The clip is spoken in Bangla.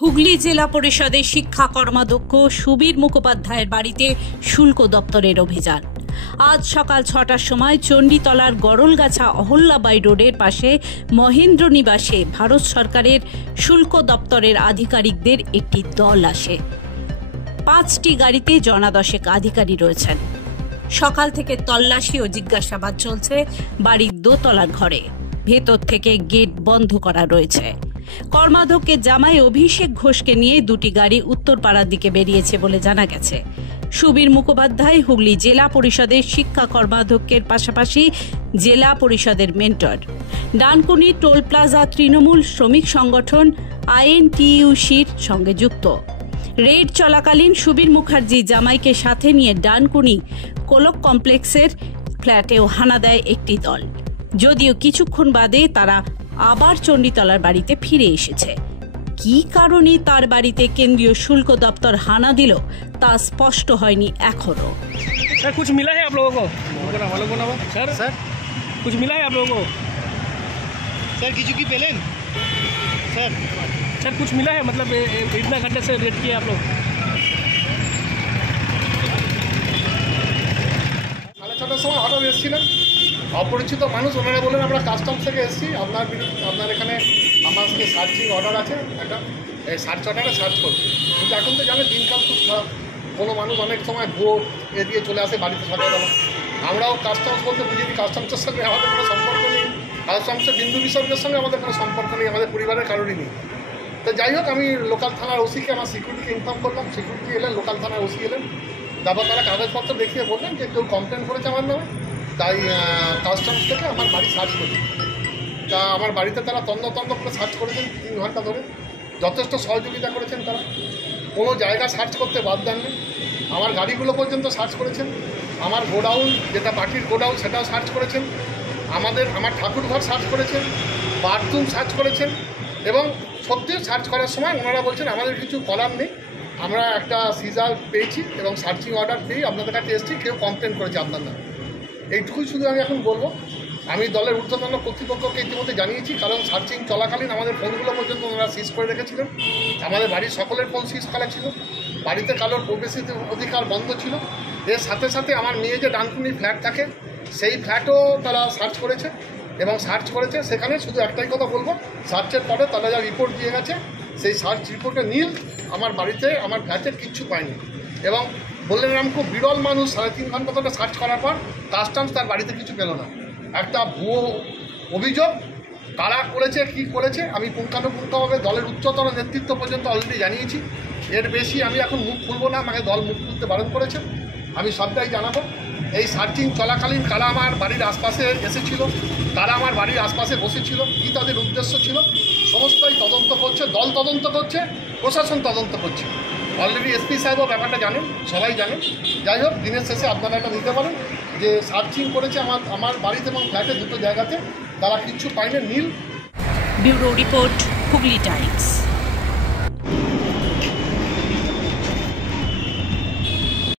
হুগলি জেলা পরিষদের শিক্ষা কর্মাধ্যক্ষ সুবীর মুখোপাধ্যায়ের বাড়িতে শুল্ক দপ্তরের অভিযান। আজ সকাল ৬টার সময় চণ্ডীতলার গরলগাছা অহল্যাবাই রোডের পাশে মহেন্দ্র নিবাসে ভারত সরকারের শুল্ক দপ্তরের আধিকারিকদের একটি দল আসে। ৫টি গাড়িতে জনাদশেক আধিকারিক রয়েছেন। সকাল থেকে তল্লাশি ও জিজ্ঞাসাবাদ চলছে বাড়ির দোতলার ঘরে। ভেতর থেকে গেট বন্ধ করা রয়েছে। কর্মাধ্যক্ষের জামাই অভিষেক ঘোষকে নিয়ে দুটি গাড়ি উত্তরপাড়ার দিকে বেরিয়েছে বলে জানা গেছে। সুবীর মুখোপাধ্যায় হুগলি জেলা পরিষদের শিক্ষা কর্মাধ্যক্ষের পাশাপাশি জেলা পরিষদের mentor. Dankuni toll plaza Trinamool শ্রমিক সংগঠন INTUC-র সঙ্গে যুক্ত। রেড চলাকালীন সুবীর মুখার্জি জামাইকে সাথে নিয়ে ডানকুনি কোলক কমপ্লেক্সের ফ্ল্যাটেও হানা দেয় একটি দল। যদিও কিছুক্ষণ বাদে তারা আবার চণ্ডীতলার বাড়িতে ফিরে এসেছে। কি কারণে তার বাড়িতে কেন্দ্রীয় শুল্ক দপ্তর হানা দিল তা স্পষ্ট হয়নি এখনো। सर कुछ मिला है आप लोगों को? सर कुछ मिला है आप लोगों को? सर किसी की पेलेन सर कुछ मिला है, मतलब इतना घंटे से रेड किया आप लोग? 6:30টার সময় হঠাৎ এসেছিলেন অপরিচিত মানুষ, ওনারা বললেন আমরা কাস্টমস থেকে এসেছি, আপনার এখানে আমাকে সার্চিং অর্ডার আছে, একটা সার্চ অর্ডারে সার্চ করবে। কিন্তু এখন তো জানেন দিনকাল খুব খারাপ, কোনো মানুষ অনেক সময় ভুয়ো দিয়ে চলে আসে বাড়িতে সকালবেলা। আমরাও কাস্টমস বলতে বুঝি কাস্টমসের সঙ্গে আমাদের কোনো সম্পর্ক নেই, কাস্টমসের বিন্দু বিসর্গের সঙ্গে আমাদের কোনো সম্পর্ক নেই, আমাদের পরিবারের কারোরই নেই। তো যাই হোক, আমি লোকাল থানার ওসিকে আমার সিকিউরিটিকে ইনফর্ম করলাম, সিকিউরিটি এলেন, লোকাল থানার ওসি এলেন, তারপর তারা কাগজপত্র দেখিয়ে বললেন যে কেউ কমপ্লেন করেছে আমার নামে, তাই কাস্টমস থেকে আমার বাড়ি সার্চ করি। তা আমার বাড়িতে তারা তন্ন করে সার্চ করেছেন 3 ঘন্টা ধরে, যথেষ্ট সহযোগিতা করেছেন। তারা কোনো জায়গা সার্চ করতে বাদ দেননি, আমার গাড়িগুলো পর্যন্ত সার্চ করেছেন, আমার গোডাউন যেটা পার্টির গোডাউন সেটাও সার্চ করেছেন, আমার ঠাকুরঘর সার্চ করেছেন, বাথরুম সার্চ করেছেন। এবং সত্যি সার্চ করার সময় ওনারা বলছেন আমাদের কিছু করার নেই, আমরা একটা সিজার পেয়েছি এবং সার্চিং অর্ডার পেয়েই আপনাদের কাছে এসেছি, কেউ কমপ্লেন করেছে আপনার নামে। এইটুকুই শুধু আমি এখন বলবো। আমি দলের ঊর্ধ্বতন কর্তৃপক্ষকে ইতিমধ্যে জানিয়েছি, কারণ সার্চিং চলাকালীন আমাদের ফোনগুলো পর্যন্ত ওনারা সিজ করে রেখেছিলেন। আমাদের বাড়ির সকলের ফোন সিজ করা ছিল, বাড়িতে কারোর প্রবেশিত অধিকার বন্ধ ছিল। এর সাথে সাথে আমার মেয়ে যে ডানকুনি ফ্ল্যাট থাকে সেই ফ্ল্যাটও তারা সার্চ করেছে এবং সার্চ করেছে। সেখানে শুধু একটাই কথা বলবো, সার্চের পরে তারা যা রিপোর্ট দিয়ে গেছে সেই সার্চ রিপোর্টে নীল, আমার বাড়িতে আমার ফ্ল্যাটে কিচ্ছু পায়নি। এবং বললেন আমি খুব বিরল মানুষ, 3.5 ঘন্টা ধরে সার্চ করার পর কাস্টমস তার বাড়িতে কিছু পেল না। একটা ভুয়ো অভিযোগ, কারা করেছে কী করেছে আমি পুঙ্খানুপুঙ্খভাবে দলের উচ্চতর নেতৃত্ব পর্যন্ত অলরেডি জানিয়েছি। এর বেশি আমি এখন মুখ খুলবো না, আমাকে দল মুখ খুলতে বারণ করেছে। আমি সবটাই জানাবো। এই সার্চিং চলাকালীন কারা আমার বাড়ির আশপাশে এসেছিল, তারা আমার বাড়ির আশপাশে বসেছিল, কী তাদের উদ্দেশ্য ছিল, সমস্তই তদন্ত করছে, দল তদন্ত করছে, প্রশাসন তদন্ত করছে। অলরেডি এসপি সাহেবও ব্যাপারটা জানেন, সবাই জানেন। যাই হোক, দিনের শেষে আপনারা এটা নিতে পারেন যে সার্চিং করেছে আমার বাড়িতে এবং ফ্ল্যাটে দুটো জায়গাতে, তারা কিচ্ছু পায়নি, Neel. Bureau report, Hooghly Times.